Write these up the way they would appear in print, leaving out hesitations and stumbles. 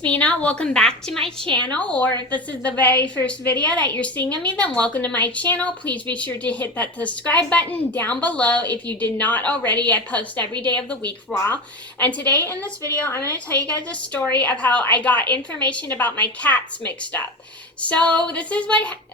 it's Mena. Welcome back to my channel, or if this is the very first video that you're seeing of me, then welcome to my channel. Please be sure to hit that subscribe button down below if you did not already. I post every day of the week raw. And today in this video, I'm going to tell you guys a story of how I got information about my cats mixed up. So this is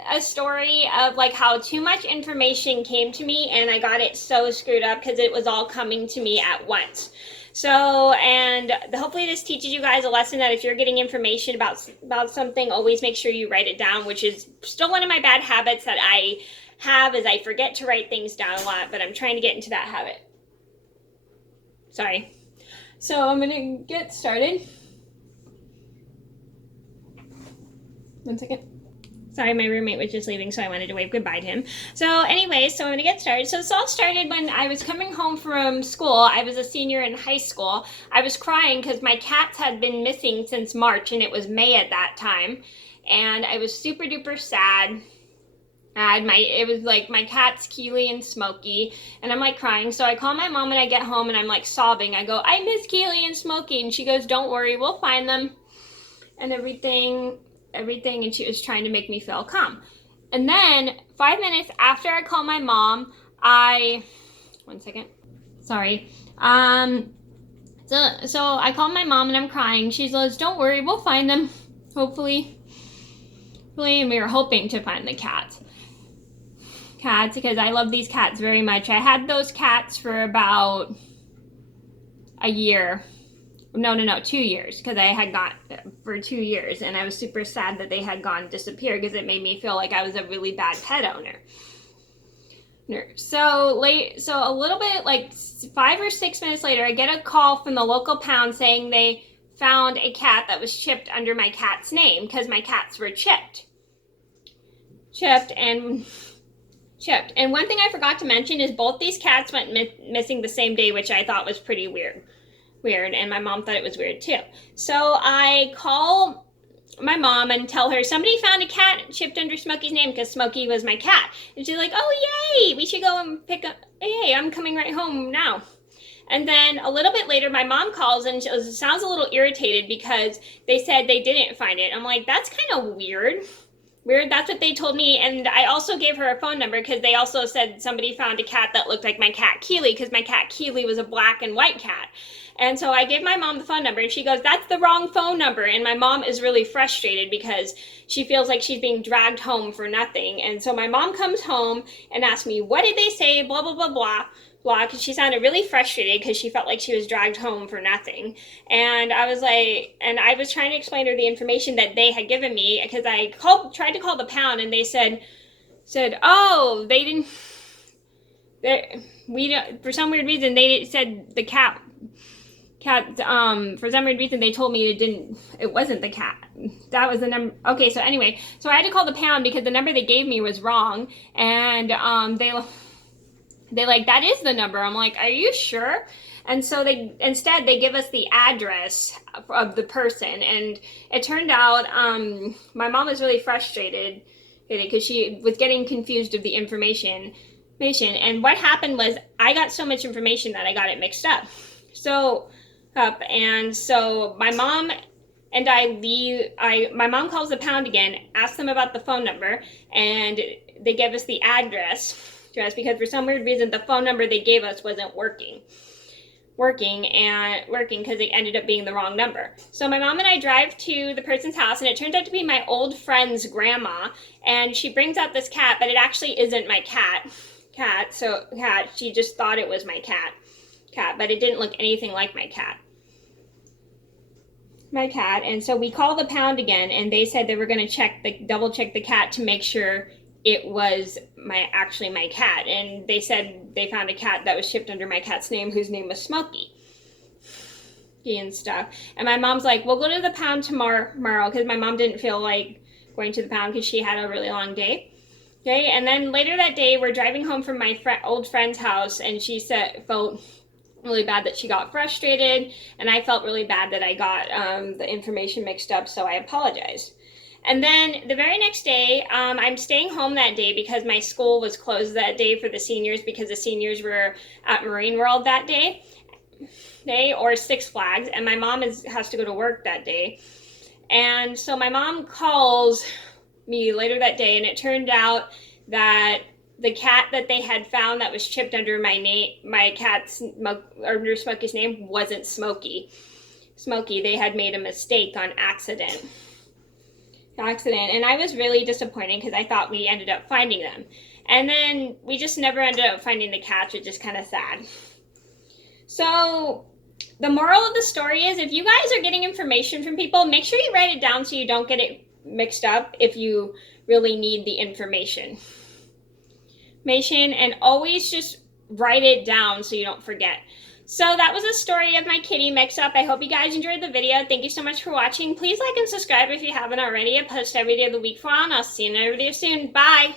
a story of like how too much information came to me and I got it so screwed up because it was all coming to me at once. So, and hopefully this teaches you guys a lesson that if you're getting information about something, always make sure you write it down, which is still one of my bad habits that I have, is I forget to write things down a lot, but I'm trying to get into that habit. Sorry. So I'm going to get started. One second. Sorry, my roommate was just leaving, so I wanted to wave goodbye to him. So anyway, so I'm going to get started. So this all started when I was coming home from school. I was a senior in high school. I was crying because my cats had been missing since March, and it was May at that time. And I was super duper sad. It was like my cats, Keely and Smokey, and I'm like crying. So I call my mom and I get home and I'm like sobbing. I go, I miss Keely and Smokey. And she goes, don't worry, we'll find them. And everything, and she was trying to make me feel calm. And then 5 minutes after I call my mom, one second, sorry. So I called my mom and I'm crying. She says, don't worry, we'll find them, hopefully. And we were hoping to find the cats because I love these cats very much. I had those cats for about a year. No, 2 years, because I had got for 2 years, and I was super sad that they had disappeared because it made me feel like I was a really bad pet owner. So a little bit, like 5 or 6 minutes later, I get a call from the local pound saying they found a cat that was chipped under my cat's name because my cats were chipped. And one thing I forgot to mention is both these cats went missing the same day, which I thought was pretty weird, and my mom thought it was weird too. So I call my mom and tell her somebody found a cat chipped under Smokey's name because Smokey was my cat. And she's like, oh yay, we should go and pick up, hey, I'm coming right home now. And then a little bit later, my mom calls and she sounds a little irritated because they said they didn't find it. I'm like, that's kind of weird. That's what they told me. And I also gave her a phone number because they also said somebody found a cat that looked like my cat Keely, because my cat Keely was a black and white cat. And so I gave my mom the phone number and she goes, that's the wrong phone number. And my mom is really frustrated because she feels like she's being dragged home for nothing. And so my mom comes home and asks me, what did they say? Blah, blah, blah, blah. Because she sounded really frustrated because she felt like she was dragged home for nothing. And I was like, and I was trying to explain to her the information that they had given me, because I tried to call the pound and they said, oh, they didn't, for some weird reason, they said the cat, for some weird reason, they told me it wasn't the cat. That was the number. Okay, so anyway, so I had to call the pound because the number they gave me was wrong. And they like, that is the number. I'm like, are you sure? And so instead they give us the address of the person. And it turned out, my mom was really frustrated because she was getting confused of the information. And what happened was I got so much information that I got it mixed up. And so my mom and my mom calls the pound again, asks them about the phone number, and they gave us the address because for some weird reason the phone number they gave us wasn't working because it ended up being the wrong number. So my mom and I drive to the person's house, and it turns out to be my old friend's grandma, and she brings out this cat, but it actually isn't my cat. She just thought it was my cat, but it didn't look anything like my cat. And so we call the pound again, and they said they were going to double check the cat to make sure it was actually my cat. And they said they found a cat that was shipped under my cat's name, whose name was Smokey and stuff. And my mom's like, we'll go to the pound tomorrow, because my mom didn't feel like going to the pound because she had a really long day. Okay, and then later that day, we're driving home from my old friend's house, and she felt really bad that she got frustrated, and I felt really bad that I got the information mixed up, so I apologized. And then the very next day, I'm staying home that day because my school was closed that day for the seniors, because the seniors were at Marine World that day, or Six Flags, and my mom has to go to work that day. And so my mom calls me later that day, and it turned out that the cat that they had found that was chipped under my cat's under Smokey's name wasn't Smokey. They had made a mistake on accident. And I was really disappointed because I thought we ended up finding them. And then we just never ended up finding the cats, which is kind of sad. So the moral of the story is, if you guys are getting information from people, make sure you write it down so you don't get it mixed up if you really need the information. And always just write it down so you don't forget. So that was a story of my kitty mix-up. I hope you guys enjoyed the video. Thank you so much for watching. Please like and subscribe if you haven't already. I post every day of the week for you, and I'll see you in another video soon. Bye!